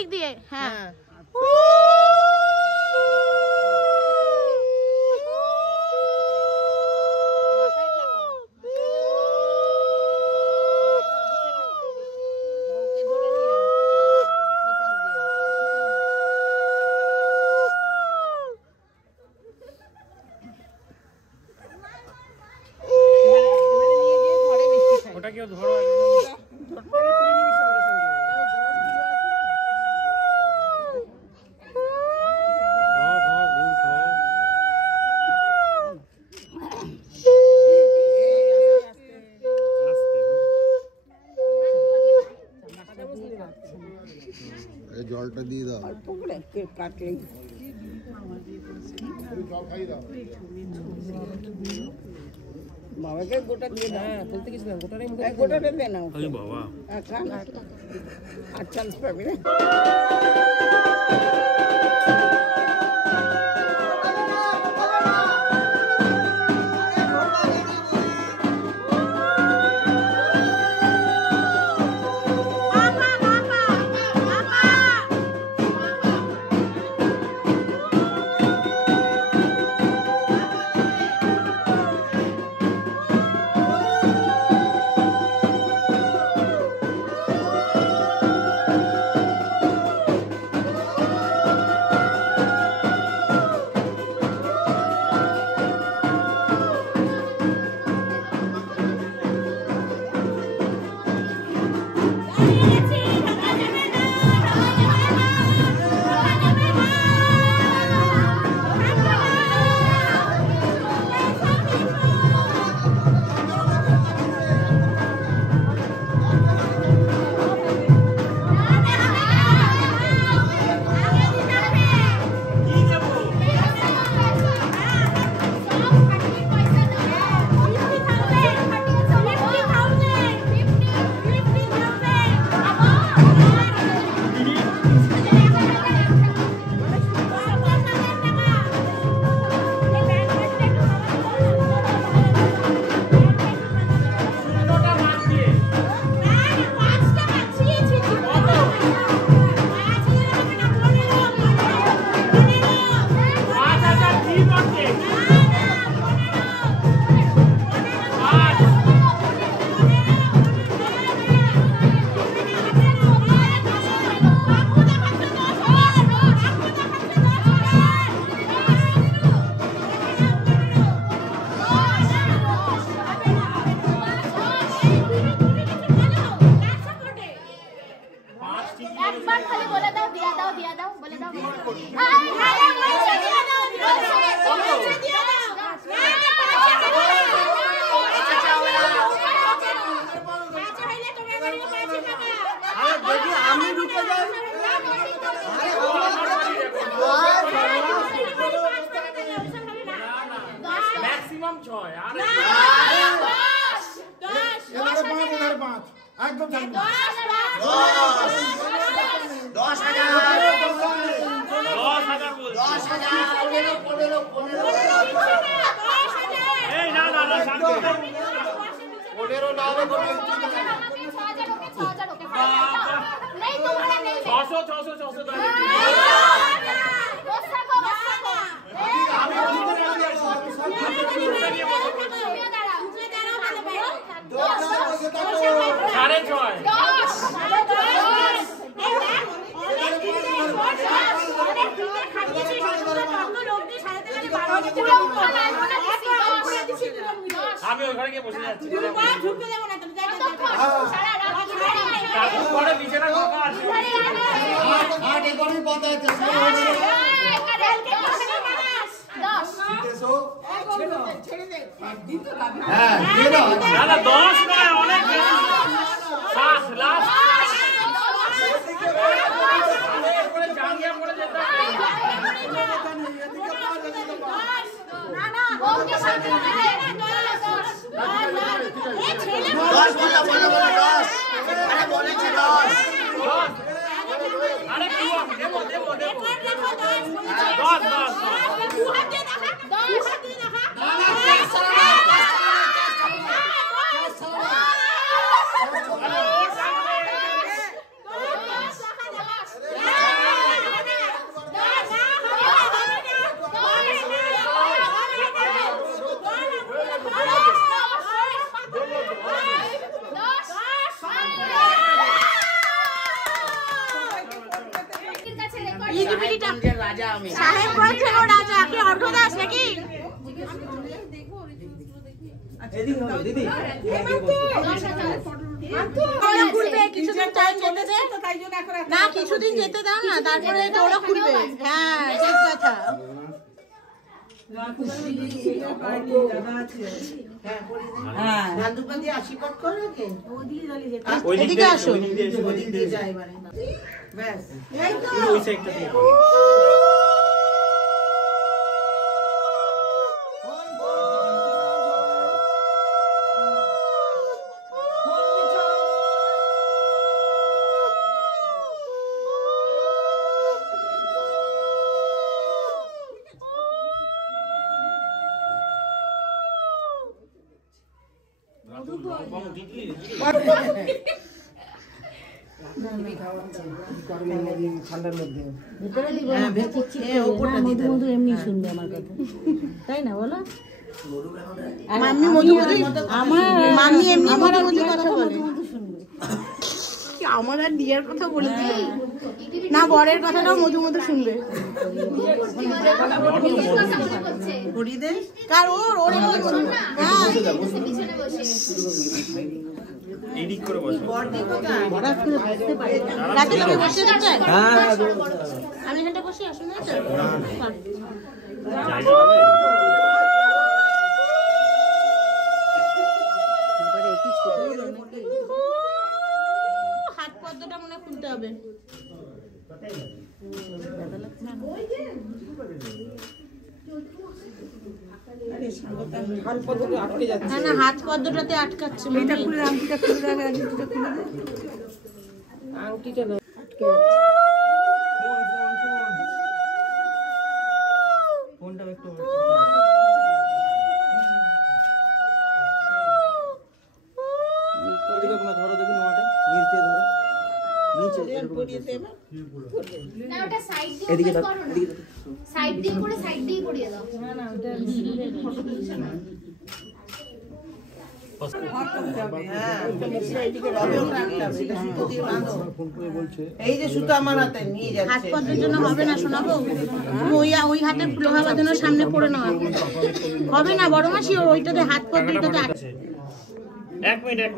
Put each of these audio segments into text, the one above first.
দিক দিয়ে হ্যাঁ ওটা কেউ ধরো জলটা দিয়ে দাও কাটলেই বাবাকে গোটা দিয়ে দাও বলতে গেছিলাম গোটাটা দিয়ে নাও বাবা আর চান্স পাবি না আমি ওখানে গিয়ে বসে যাচ্ছি ঢুকতে দেবো না তুমি ঘরে বিছানা ফাঁকা আছে আট একরই কথা আছে হ্যাঁ দিয়ে দাও না 10 নয় অনেক বেশি 7 লাস্ট করে জাঙ্গিয়া পড়ে যেতে না না ওকে সাথে না 10 বলে 10 আরে বলেছি 10 আরে কি দেবো 10 10 সাহেব বলছেন ও রাজা কি অর্ঘ দাস নাকি? না কিছুদিন যেতে দাও না, তারপরে ওরা খুলবে। হ্যাঁ ঠিক কথা। এদিকে আসো। ঠান্ডার মধ্যে মধু এমনি শুনবে আমার কথা, তাই না বলো? মাম্মি মধু মাম্মি এমনি মধু মধু কথা বলে। আমার আর দিয়ার কথা বলে দিল না, বরের কথাটাও মধু মধু শুনবে। কার ওর ওর এডিট করে বসে রাতে তুমি বসে থাকবে। আমি এখানটা বসে আসুন না হাত পদ্মটা মনে খুলতে হবে। না না হাত পদ্মটাতে আটকাচ্ছে। আংটিটা না ফোনটা একটু ধরো দেখি নোয়াটা নিচে ধরো, নিচে না ওটা সাইড দিয়ে এদিকে করো না, সাইড দিয়ে করে সাইড দিয়ে করিয়ে দাও। না না ওটা এই যে সুতো আমার হাতে নিয়ে যাচ্ছে। হাত পদ্মের জন্য হবে না শোনাবো, ওই হাতে লোহা বাঁধানোর সামনে পড়ে নেওয়া হবে না বড় মাসি, ওইটাতে হাত পদ্মটাতে এক মিনিট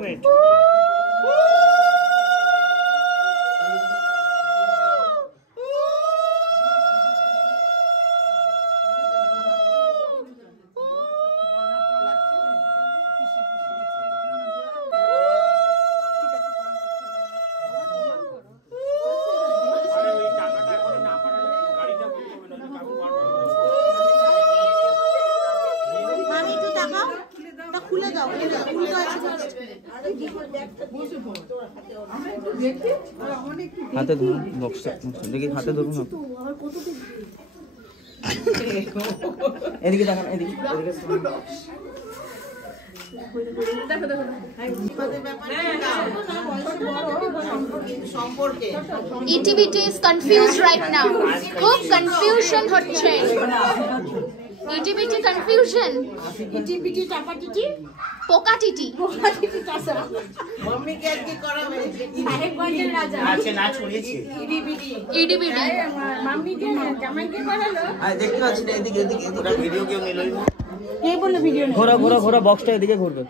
খুলে দাও হাতে ধরুন বক্সটা দেখি, হাতে ধরুন এদিকে দেখান, এদিকে ইটিভিটি is confused right now, খুব কনফিউশন হচ্ছে। ইটিভিটি কনফিউশন, ইটিভিটি টাপাটিটি পোকাটিটি পোকাটিটি টাসা মাম্মি কে কি করা হয়েছে? সাহেবগঞ্জের রাজা আছে নাচ করিয়েছি ইটিভিটি মাম্মি কে জামাইকে করালো। আর দেখতে পাচ্ছি না, এদিকে এদিকে ওরা ভিডিও কেউ নিলই না। কে বললো ভিডিও নেই? ঘোরা ঘোরা ঘোরা, বক্সটা এদিকে ঘুরবে।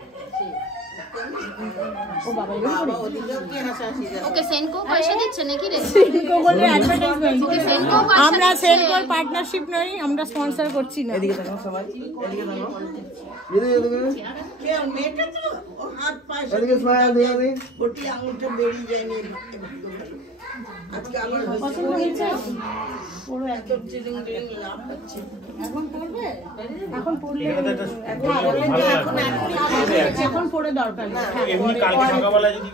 ওকে সেনকো পয়সা দিচ্ছে নাকি রে? সেনকো বলে অ্যাডভার্টাইজমেন্ট। ওকে সেনকো আমরা সেনকোর পার্টনারশিপ নই, আমরা স্পন্সর করছি না। এদিকে দেখো সবাই, এদিকে দেখো, কে মেয়েটা তো হাত পায়ে এদিকে স্মাইল দিয়ে দে, গোটি আঙুলটা বেরিয়ে যায়নি। আজকে আমার পছন্দ হয়েছে? পুরো এত চিরিং চিরিং লাভ হচ্ছে। এখন পড়বে? এখন পড়লে এখানে তো একটা ভালো লাগছে। এখন পড়ে দরকার নেই। এমনি কালকে সকালবেলা যদি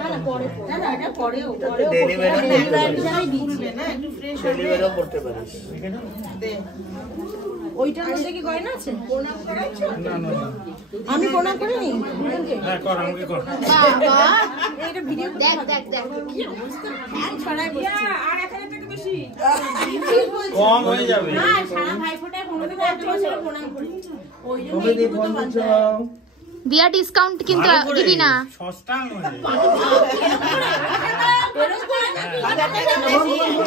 না না পরে না না এটা পরেও ডেলিভারি দিচ্ছে না একটু ফ্রেশ ডেলিভারিও করতে পারিস। দে। ওইটার মধ্যে কি গয়না আছে? প্রণাম করাইছো? না না আমি প্রণাম করিনি। হ্যাঁ কর, আমাকে কর। বাবা এটা ভিডিও দেখ দেখ দেখ কি অবস্থা, ফ্যান ছড়ায় বসছে। আর 1000 টাকা বেশি কম হয়ে যাবে। না সারা ভাইফোঁটায় কোনোদিন এত বছর প্রণাম করি। ওই জন্য কবে দিয়ে ফোন করছো? দিয়া ডিসকাউন্ট কিন্তু ভালো করে, দিবি না। সস্তা নয়। এরকম করে নাকি?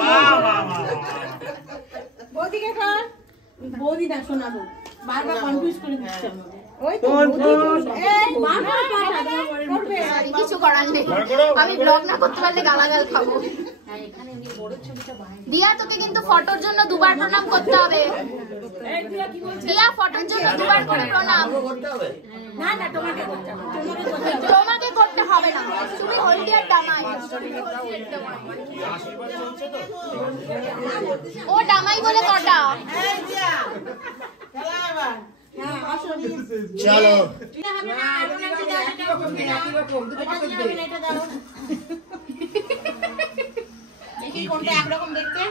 বাহ বাহ বাহ। ওদিকে কর বৌদি না শোনাবো বারবার কনফিউজ করে দিচ্ছে আমাকে ওই তো এই বারবার পাঠা করবে কিছু করার নেই আমি ব্লগ না করতে পারলে গালাগাল খাবো দিয়া তোকে কিন্তু ফটোর জন্য দুবার প্রণাম করতে হবে দিয়া ফটোর জন্য দুবার করে প্রণাম না না তোমাকে করতে হবে তোমাকে করতে হবে না তুমি হলদিয়ার ডামাই ও ডামাই বলে কটা এই দিয়া চলা এবার হ্যাঁ আসো চলো দেখি কোনটা একরকম দেখতে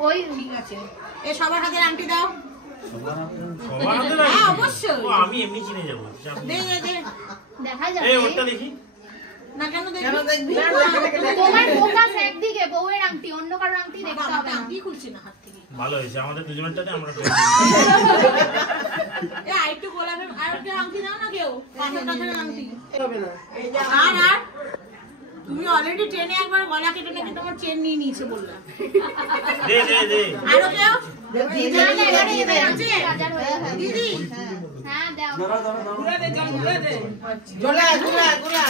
ওই ঠিক আছে এ সবার হাতে আংটি দাও সবার হাতে না? হ্যাঁ অবশ্যই ও, আমি এমনি চিনে যাবো দে দে দে দেখা এই যাবে ওটা দেখি না কেন দেখবি তোমার ফোকাস একদিকে বউয়ের আংটি অন্য কারোর আংটি দেখতে হবে না আংটি খুলছে না হাত থেকে ভালো হয়েছে আমাদের দুজনেরটাতে আমরা এ আরেকটু গোলাপের আর একটা আংটি দাও না কেউ পাথর টাথরের আংটি হবে না এই যা আর আর তুমি অলরেডি ট্রেনে একবার গলা কেটে নাকি তোমার চেন নিয়ে নিয়েছে বললাম দে দে দে আরো কেউ না, না, এবারে এবারে আংটি বাজার হয়ে গেছে। দিদি হ্যাঁ দাও গোলা গোলা গোলা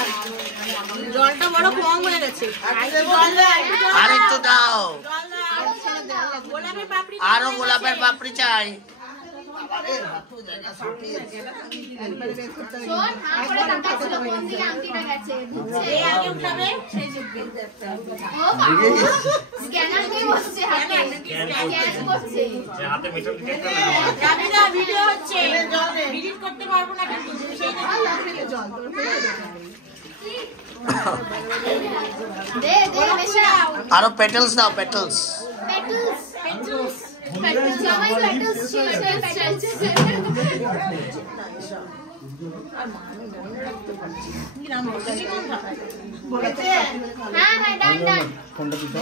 জলটা বড় কম হয়ে গেছে আরেকটু দাও গোলাপের পাপড়ি আরো গোলাপের পাপড়ি চাই শোন হাঁ করে তাকাচ্ছিল কোন দিকে আংটিটা গেছে বুঝছে যে আগে উঠাবে সেই জিতবে ও বাবা স্ক্যানার দিয়ে বসছে হাতে স্ক্যান করছে যে হাতে মেটাল ডিটেক্টর জানি না ভিডিও হচ্ছে এডিট করতে পারবো না কিন্তু সেই দে দে মেশা আরো পেটেলস দাও পেটেলস পেটলস পেটলস জামাই পেটলস ছিল পেটলস হ্যাঁ হ্যাঁ ডান ডান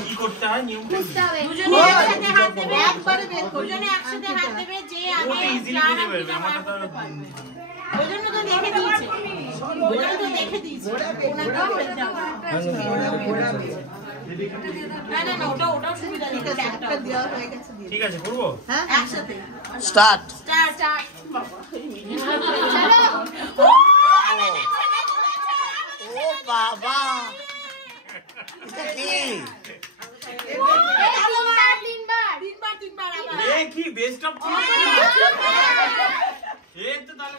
কি করতে হয় নিয়ম বুঝতে হবে দুজনে একসাথে হাত দেবে একবারে বের দুজনে একসাথে হাত দেবে যে আগে ইজিলি চার বুঝে আংটি পারবে জমা আমারটা করতে তো পারবে। ওই জন্য তো দেখে দিয়েছে ওই জন্য তো দেখে দিয়েছে ওনাকেও ফেলতে হবে। না না না ওটাও সুবিধা নেই একটা দেওয়া হয়ে গেছে ঠিক আছে করবো একসাথে স্টার্ট স্টার্ট স্টার্ট চলো ও বাবা এটা কি এই তিনবার তিনবার আবার এ কি বেস্ট অফ এ তো তাহলে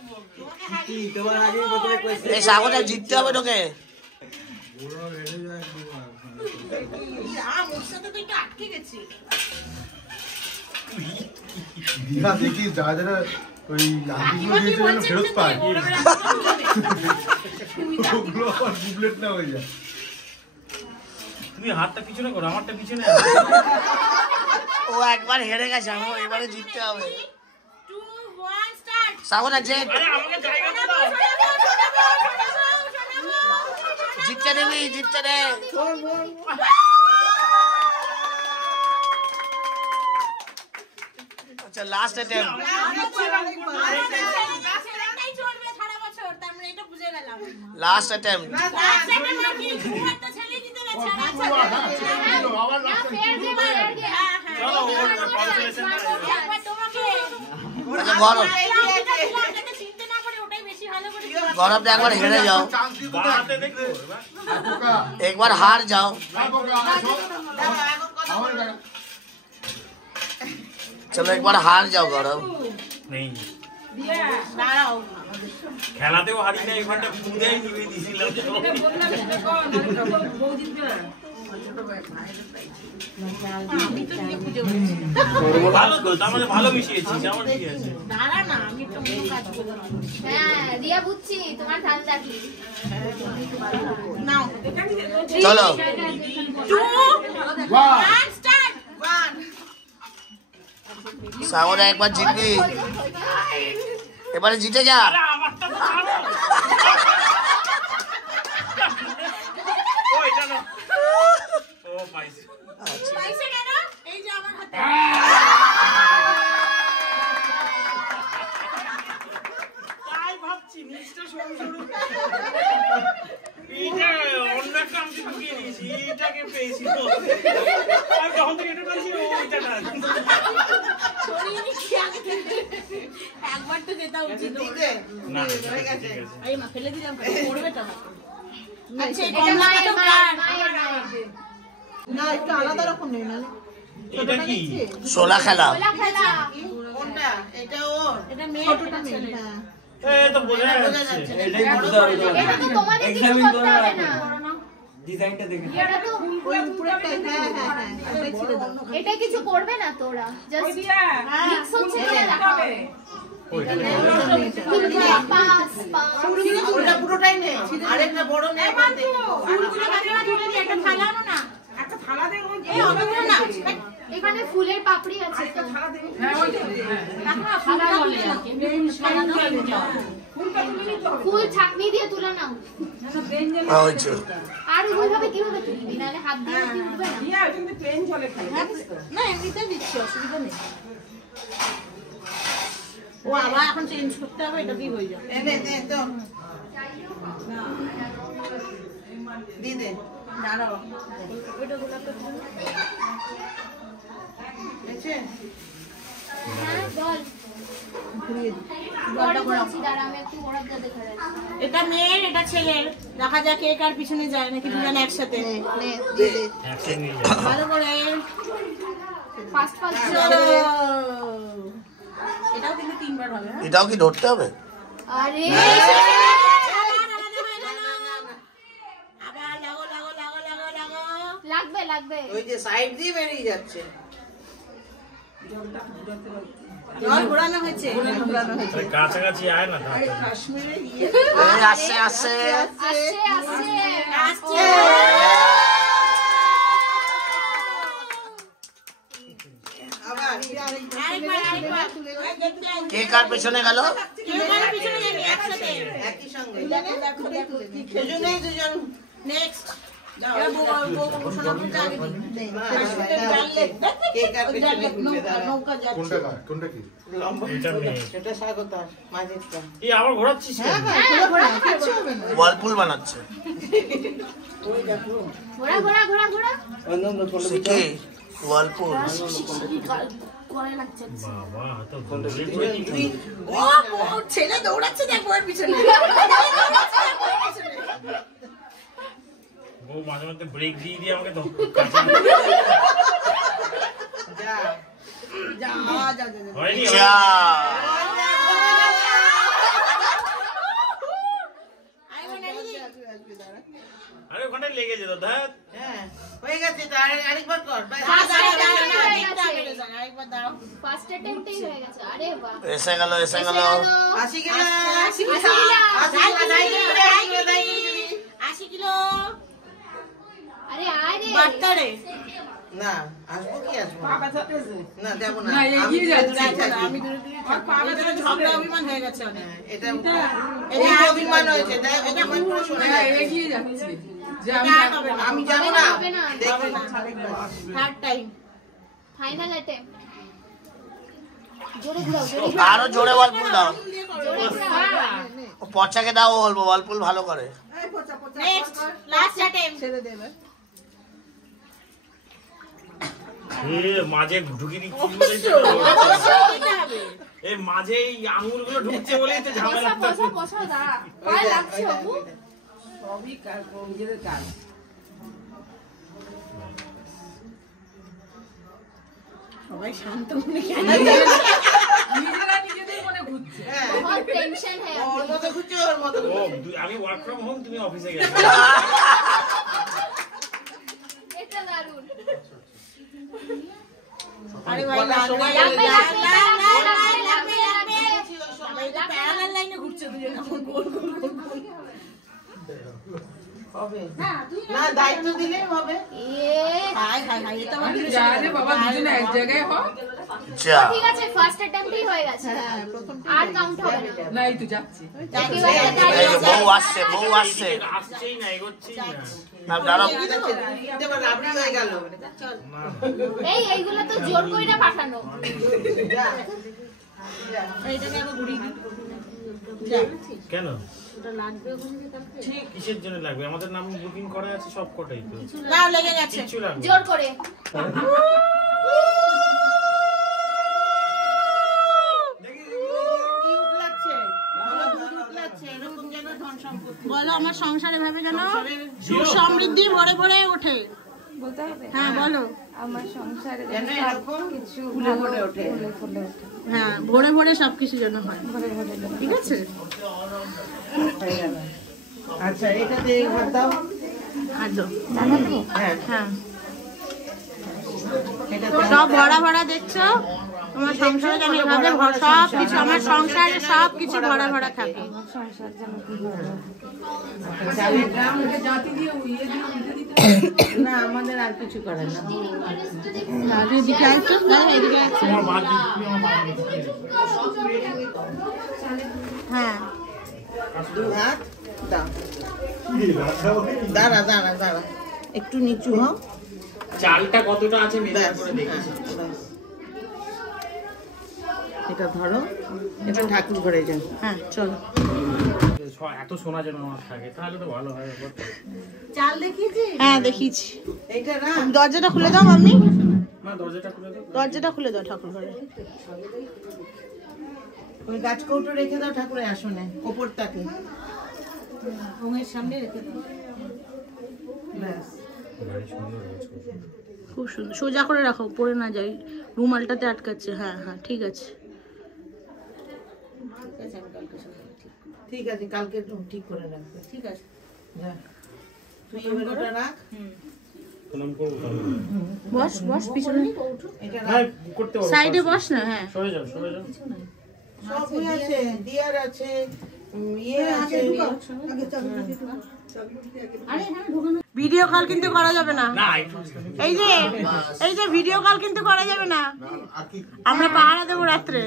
এই সাগরে জিততে হবে তোকে ওর সাথে তো একটু আটকে গেছি দিঘা দেখি যারা যারা ওই আংটিগুলো দিয়েছে যেন ফেরত পায় ওগুলো আবার ডুপ্লেট না হয়ে যায় তুমি হাতটা পিছনে করো আমারটা পিছনে ও একবার হেরে গেছে আমার এবারে জিততে হবে 2 1 স্টার্ট সাগরে যে আরে আমাকে জায়গা তো দাও জিততে দেবি জিততে দে আচ্ছা লাস্ট অ্যাটেম্প লাস্ট অ্যাটেম্প চলো ওর কনসোলেশন আচ্ছা গরম গরমটা একবার হেরে যাও বাড়াতে দেখো একবার হার যাও চলো একবার হার যাও গরম নেই খেলাতেও হারি না এখানটা পুজোয় নিবে দিছিলাম ভালো তো তার মানে ভালো মিশিয়েছিস আমার কি আছে হ্যাঁ রিয়া বুঝছি তোমার ধান্দা কি চলো সাগরে একবার জিতবি এবারে জিতে যা আমারটা তো ছাড়ো ও এটা না ও পাইছি তাই ভাবছি নিচটা সরু সরু এইটা অন্য একটা আমি ঢুকিয়ে দিয়েছি এটাকে আগে পেয়েছিল আর তখন থেকে এটা করেছি ওইটা না একবার তো যেটা উচিত না হয়ে গেছে এই মা ফেলে দিলাম পড়বে তো আচ্ছা এটা কমলা মায়ের তো মায়ের কার মায়ের না একটু আলাদা রকম নেই না এটা কি সোলা খেলা ওলা খেলা কোনটা এটা ওর এটা মেয়েটা ছেলে হ্যাঁ এই তো বোঝা যাচ্ছে এটাই বুঝতে হবে তো এটা তো তোমাদের কিছু এক্সামিন করতে হবে না ডিজাইনটা দেখে এটা তো ওই উপরেরটাই হ্যাঁ হ্যাঁ হ্যাঁ ওটাই ছিল দাও এটা কিছু করবে না তোরা জাস্ট মিক্স হচ্ছে কিনা দেখাবে পাস পাস ওটা পুরোটাই নেই আরেকটা বড় নেই ফুলগুলো কাকিমা তুলে দিয়ে একটা থালা আনো না একটা থালা দে ওই এই অতগুলো না এখানে ফুলের পাপড়ি আছে তো কাকিমা থালা বলে ফুল ছাকনি দিয়ে তুলে নাও হয়েছে আর ওইভাবে কিভাবে তুলবি নাহলে হাত দিয়ে কি উঠবে না না এমনিতে দিচ্ছি অসুবিধা নেই ও আবার এখন চেঞ্জ করতে হবে এটা দিয়ে হয়ে যাবে এনে দে তো দি দে দাঁড়াও দেখছে হ্যাঁ বল বড় বলছি দাঁড়া আমি একটু বড় দিয়ে দেখা যাচ্ছে এটা মেয়ের এটা ছেলের দেখা যাক কে কার পিছনে যায় নাকি দুজনে একসাথে নে দি দে একসাথে নিয়ে ভালো করে ফার্স্ট ফার্স্ট চলো এটাও কিন্তু তিনবার হবে হ্যাঁ এটাও কি ধরতে হবে? আরে আবার লাগো লাগো লাগো লাগো লাগো লাগবে লাগবে ওই যে সাইড দিয়ে বেরিয়ে যাচ্ছে জল ঘোরানো হয়েছে আরে কাছাকাছি আয় না কাশ্মীরে এই আসছে আসছে আসছে আসছে আসছে আবার আরেকবার আরেকবার কে কার পেছনে গেল? কে কার পিছনে যাবে একসাথে একই সঙ্গে দুজনেই দুজন নেক্সট এবার ঘোষণা করতে আগে কে কার পেছনে ঘুরে দাঁড়ায় নৌকা যাচ্ছে কোনটা কার কোনটা কি লম্বা এটা মেয়ে এটা স্বাগতার মাঝেরটা এই আবার ঘোরাচ্ছিস কেন? ওয়ালপুল বানাচ্ছে ঘোড়া ঘোড়া ঘোড়া ঘোড়া কি ওয়ালপুল করে লাগছে বাবা তো ঘুরে তুই ও ছেলে দৌড়াচ্ছে দেখ ওর পিছনে বউ মাঝে মধ্যে ব্রেক দিয়ে দিয়ে আমাকে তো কাছে যা যা যা যা হয়নি যা আরে ওখানটায় লেগে যেত ধ্যাত হ্যাঁ হয়ে গেছে তো আরেকবার কর ব্যাস। আরেকবার দাঁড়াও ফার্স্ট অ্যাটেম্পটেই হয়ে গেছে আরে বাহ এসে গেল এসে গেল আসি গেল আসি গেল। আসি গেল 80 কিলো আরে আয় রে বার্তারে না আসবো কি আসবো না যাবো না আমি দূরে দূরে থাকবো। এটা তো ঝগড়া অভিমান হয়ে গেছে অনেক এটা অভিমান হয়েছে তাই অভিমান করে শোনা আমি যাবো না হবে না দেখবো না থার্ড টাইম ফাইনাল অ্যাটেম্পট জোরে ঘোরাও জোরে ঘোরাও আরো জোরে ওয়ালপুল দাও জোরে ঘোরাও ও পচাকে দাও বলবো ওয়ালপুল ভালো করে নেক্সট লাস্ট অ্যাটেম্প ছেড়ে দেবে এ মাঝে ঢুকিয়ে দিচ্ছি এই মাঝে এই আঙুলগুলো ঢুকছে বলেই তো ঝামেলা বসা বসা দাঁড়া পায়ে লাগছে বাবু সবই কাজ নিজেদের কাজ সবাই শান্ত মনে কেন হ্যাঁ बहुत टेंशन है ওর মতো খুঁজছে ওর মতো ও আমি ওয়ার্ক ফ্রম হোম তুমি অফিসে গেছো এটা দারুণ আরে ভাই লাগবে সবাই তো প্যারালাল লাইনে ঘুরছে দুজন এখন গোল গোল গোল গোল হবে না দায়িত্ব দিলেই হবে হাই হাই হাই এটা আমার যা ঠিক আছে ফার্স্ট অ্যাটেম্পটই হয়ে গেছে আর কাউন্ট হবে না এই যে বউ আসছে আসছেই না এগোচ্ছেই না না দাঁড়াও এবার রাবড়ি হয়ে গেল এইগুলো তো জোর কইরা পাঠানো যা এইটাকে আবার ঘুরিয়ে দিই কেন কিসের জন্য লাগবে? আমাদের নাম বুকিং করা আছে সব কটাই তো। না লেগে গেছে কিছু লাগবে জোর করে বলো আমার সংসার এভাবে যেন সুখ সমৃদ্ধি ভরে ভরে ওঠে। বলতে হবে হ্যাঁ বলো আমার সংসারে যেন এরকম কিছু ফুলে ফুলে ওঠে। ফুলে ওঠে হ্যাঁ ভরে ভরে সবকিছু যেন হয়, ঘরে ঘরে ঠিক আছে? হয়ে গেল। আচ্ছা এটা দিয়ে এবার দাও। আজো হ্যাঁ হ্যাঁ এটা সব ভরা ভরা দেখছো, তোমার সংসারে যেন এভাবে সব কিছু, আমার সংসারে সব কিছু ভরা ভরা থাকে। সংসার যেন কি হয়। চালের দাম না আমাদের আর কিছু করে না। এদিকে একটু, এদিকে একটু। তোমার বাদ দিই, তুমি আমার বাদ দিই। হ্যাঁ 2 হাত দাও। দাঁড়া দাঁড়া দাঁড়া একটু নিচু হও। চালটা কতটা আছে মেজার ব্যাস, করে দেখি। হ্যাঁ, ব্যাস। এটা ধরো, এটা ঠাকুর ঘরে যাও। হ্যাঁ চলো। এত সোনা যেন আমার থাকে তাহলে তো ভালো হয়। চাল দেখিয়েছি? হ্যাঁ দেখিয়েছি। এইটা না দরজাটা খুলে দাও মাম্মি, মা দরজাটা খুলে দাও। দরজাটা খুলে দাও ঠাকুর ঘরে। ওই গাছ কৌটো রেখে দাও ঠাকুরের আসনে ওপরটাকে। ওঙের সামনে রেখে দাও। ব্যাস খুব সুন্দর, সোজা করে রাখো, পড়ে না যাই, রুমালটাতে আটকাচ্ছে। হ্যাঁ হ্যাঁ ঠিক আছে। ঠিক আছে কালকে ঠিক করে রাখবে। ঠিক আছে যা তুই এবার ওটা রাখ। প্রণাম করবো তাহলে। বস বস পিছনে, এটা হ্যাঁ রাখ। করতে পারো। সাইডে বস না। হ্যাঁ সরে যাও, সরে যাও। সবই আছে, দিয়ার আছে, ইয়ে আছে। ভিডিও কল কিন্তু করা যাবে না। না একটু এই যে ভিডিও কল কিন্তু করা যাবে না, আমরা পাহারা দেবো রাত্রে।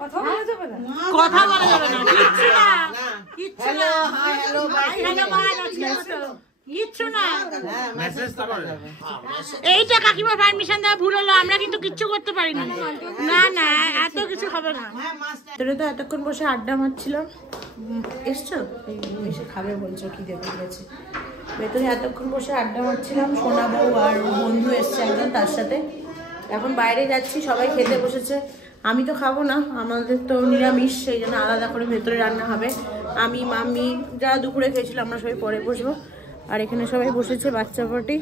কথা বলা যাবে না কথা বলা যাবে না, কিচ্ছু না, কিচ্ছু না। হ্যালো হ্যালো, বাদ আছে, কিচ্ছু না। মেসেজ তো করে। এইটা কাকিমা পারমিশন দেওয়া ভুল হলো, আমরা কিন্তু কিচ্ছু করতে পারি না। না না এত কিছু হবে না। তোরা তো এতক্ষণ বসে আড্ডা মারছিলাম। এসছো? এসে খাবে বলছো, কি দেবে গেছে ভেতরে। এতক্ষণ বসে আড্ডা মারছিলাম, সোনা বউ আর বন্ধু এসছে একজন, তার সাথে। এখন বাইরে যাচ্ছি, সবাই খেতে বসেছে। আমি তো খাবো না, আমাদের তো নিরামিষ, সেই জন্য আলাদা করে ভেতরে রান্না হবে। আমি মাম্মি যারা দুপুরে খেয়েছিল আমরা সবাই পরে বসবো। আর এখানে সবাই বসেছে, বাচ্চা পার্টি।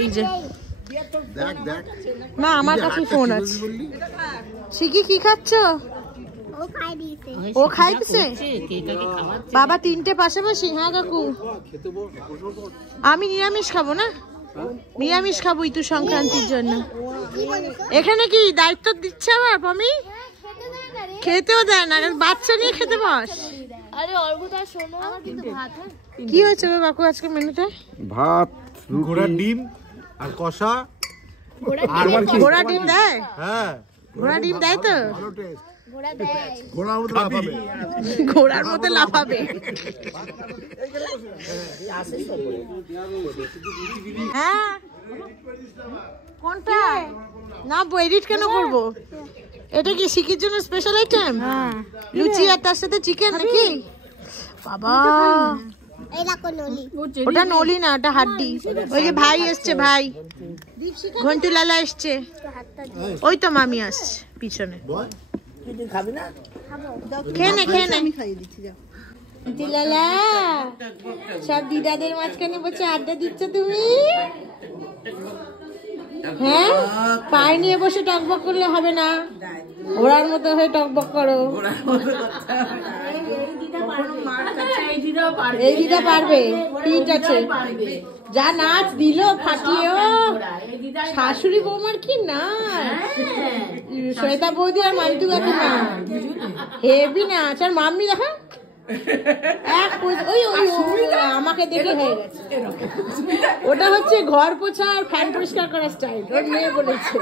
এই যে মা আমার কাছে ফোন আছে। শিখি কি খাচ্ছ? ও খাইছে বাবা, 3টে পাশাপাশি। হ্যাঁ কাকু আমি নিরামিষ খাবো না, নিরামিষ খাবো ইতু সংক্রান্তির জন্য। এখানে কি দায়িত্ব দিচ্ছে আবার পামি? খেতেও দেয় না, বাচ্চা নিয়ে খেতে বস। আরে অর্বুদা শোনো, আমার কিন্তু ভাত। হ্যাঁ কি হয়েছে গো কাকু আজকে মেনুতে? ভাত, ঘোড়ার ডিম আর কষা। ঘোড়া ডিম দেয়? হ্যাঁ ঘোড়া ডিম দেয় তো? ভালো টেস্ট। ঘোড়া দেয়। ঘোড়ার মতো লাফাবে। ঘোড়ার মতো লাফাবে। হ্যাঁ কোনটা? না এডিট কেন করবো? এটা কি শিখির জন্য স্পেশাল আইটেম? লুচি আর তার সাথে চিকেন নাকি? বাবা ওটা নলি না, ওটা হাড্ডি। ওই যে ভাই এসছে, ভাই ঘন্টু লালা এসছে, ওই তো মামি আসছে পিছনে। খাবি না? খেয়ে নে খেয়ে নে। লালা সব দিদাদের মাঝখানে বসে আড্ডা দিচ্ছ তুমি? হ্যাঁ পায়ে নিয়ে বসে টকবক করলে হবে না, ঘোড়ার মতো হয়ে টকবক করো। এই দিদা পারবে, ঠিক আছে। যা নাচ দিল ফাটিয়ে, ও শাশুড়ি বৌমার কি নাচ! শ্বেতা বৌদি আর মান্টু কাকিমা হেভি নাচ। আর মাম্মি দেখা আমাকে দেখে হয়ে গেছে। ওটা হচ্ছে ঘর পোছা আর ফ্যান পরিষ্কার করার স্টাইল, ওর মেয়ে বলেছে।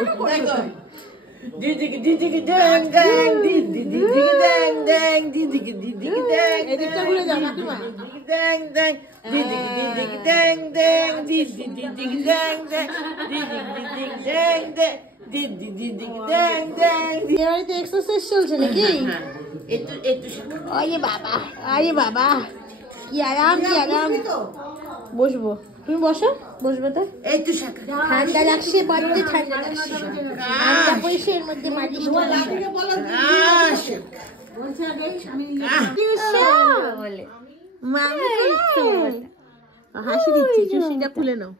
দিদিকে দিদিকে ড্যাং ড্যাং দিদিকে ড্যাং ড্যাং দিদিকে দিদিকে ড্যাং এদিকটা ঘুরে যাও কাকিমা। ড্যাং ড্যাং দিদিকে দিদিকে ড্যাং ড্যাং দিদিকে ড্যাং ড্যাং দিদিকে ড্যাং ড্যাং দিদিকে ড্যাং ড্যাং। বিয়ে বাড়িতে এক্সারসাইজ চলছে নাকি? একটু একটু আরে বাবা, আরে বাবা, কি আরাম, কি আরাম। বসবো, তুমি বসো, বসবে তো। একটু শাখা ঠান্ডা লাগছে, বড্ড ঠান্ডা লাগছে। ঠান্ডা পয়সা এর মধ্যে মালিশ হাসি দিচ্ছে, চুষিটা খুলে নাও।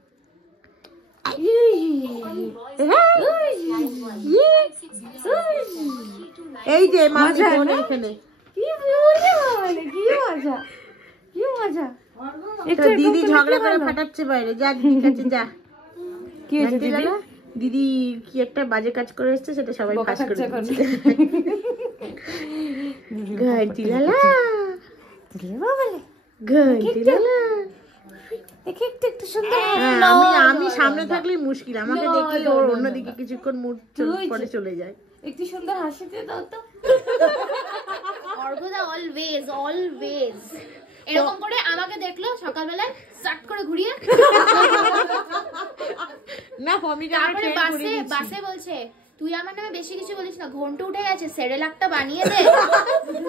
এই যে মাঝে এখানে দিদি ঝগড়া করে ফাটাচ্ছে বাইরে। যা দিদি কাছে যা। কি হয়েছে দিদি? দিদি কি একটা বাজে কাজ করে এসেছে, সেটা সবাই ফাঁস করে দিচ্ছে। ঘন্টি লালা, ঘন্টি লালা। আমি সামনে থাকলে মুশকিল, আমাকে দেখলে ওর অন্যদিকে কিছুক্ষণ মুড পরে চলে যায়। একটু সুন্দর হাসি দিয়ে দাও তো। অর্ঘদা অলওয়েজ অলওয়েজ এরকম করে আমাকে দেখলো সকালবেলায় সাট করে ঘুরিয়ে, না ভূমিকা তারপরে বাসে বলছে তুই আমার নামে বেশি কিছু বলিস না, ঘন্টা উঠে গেছে, সেরেলাকটা বানিয়ে দে।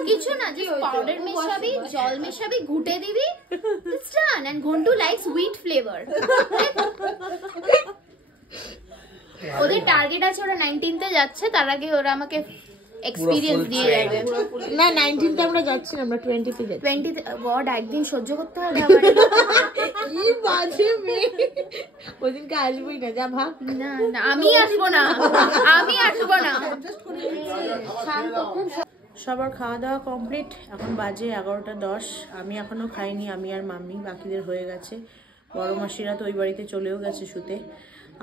কিছু না, যে পাউডার মেশাবি, জল মেশাবি, ঘুটে দিবি, it's done. And Ghantu likes wheat flavour. ওদের টার্গেট আছে, ওরা 19তে যাচ্ছে, তার আগে ওরা আমাকে এক্সপেরিয়েন্স দিয়ে যাবে। না 19তে আমরা যাচ্ছি না, আমরা 20তে যাচ্ছি। 20তে গড, একদিন সহ্য করতে হবে আমার। কি বাজে মেয়ে, ওদিনকে আসবই না, যা ভাব। না না, আমি আসবো না, আমি আসবো না। সবার খাওয়া দাওয়া কমপ্লিট, এখন বাজে 11টা 10। আমি এখনো খাইনি, আমি আর মাম্মি, বাকিদের হয়ে গেছে। বড় মাসিরা তো ওই বাড়িতে চলেও গেছে শুতে।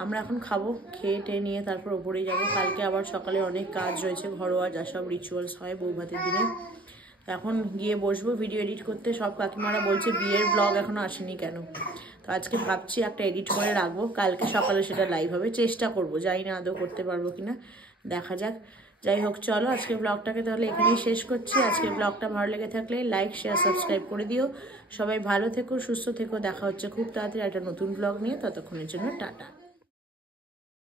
আমরা এখন খাবো, খেয়ে টেয়ে নিয়ে তারপর ওপরেই যাবো। কালকে আবার সকালে অনেক কাজ রয়েছে, ঘরোয়া যা সব রিচুয়ালস হয় বৌভাতের দিনে। এখন গিয়ে বসবো ভিডিও এডিট করতে। সব কাকিমারা বলছে বিয়ের ব্লগ এখনো আসেনি কেন, তো আজকে ভাবছি একটা এডিট করে রাখবো, কালকে সকালে সেটা লাইভ হবে। চেষ্টা করবো, জানি না আদৌ করতে পারবো কিনা, দেখা যাক। যাই হোক, চলো আজকে ব্লগটাকে তাহলে এখানেই শেষ করছি। আজকে ব্লগটা ভালো লেগে থাকলে লাইক, শেয়ার, সাবস্ক্রাইব করে দিও। সবাই ভালো থেকো, সুস্থ থেকো। দেখা হচ্ছে খুব তাড়াতাড়ি একটা নতুন ব্লগ নিয়ে। ততক্ষণের জন্য টাটা।